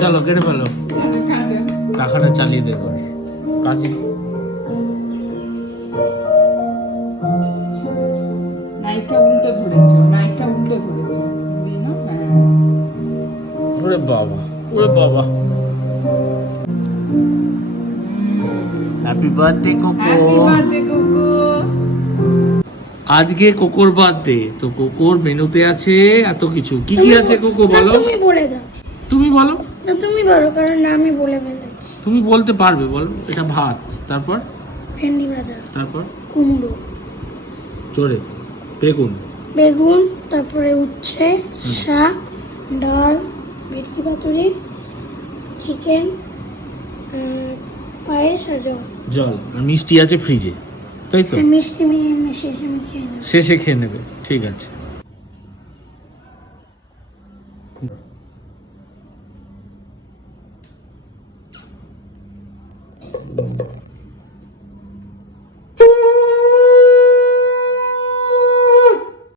চলো কেটে ফেলো, কাকাটা চালিয়ে দেবো কাজী। নাইফটা উল্টো ধরেছো, নাইফটা উল্টো ধরেছো। ওরে বাবা, ওরে বাবা। Happy birthday cocoa. Happy birthday cocoa. আজকে কোকোর বার্থডে, তো কোকোর মেনুতে আছে এত কিছু। কি কি আছে কোকো বলো? তুমি বলে দাও। তুমি বলো না তুমি বলো, কারণ না আমি বলে ফেলেছি। তুমি বলতে পারবে, বলো। এটা ভাত, তারপর ভেন্ডি ভাজা, তারপর কুমড়ো, জোরে বেগুন, বেগুন, তারপরে উচ্ছে, শাক, ডাল, ভেটকি পাতুরি, চিকেন, পায়েস আর জল। জল আর মিষ্টি আছে ফ্রিজে, তাই তো? মিষ্টি শেষে আমি খেয়ে নেবো। শেষে খেয়ে নেবে, ঠিক আছে।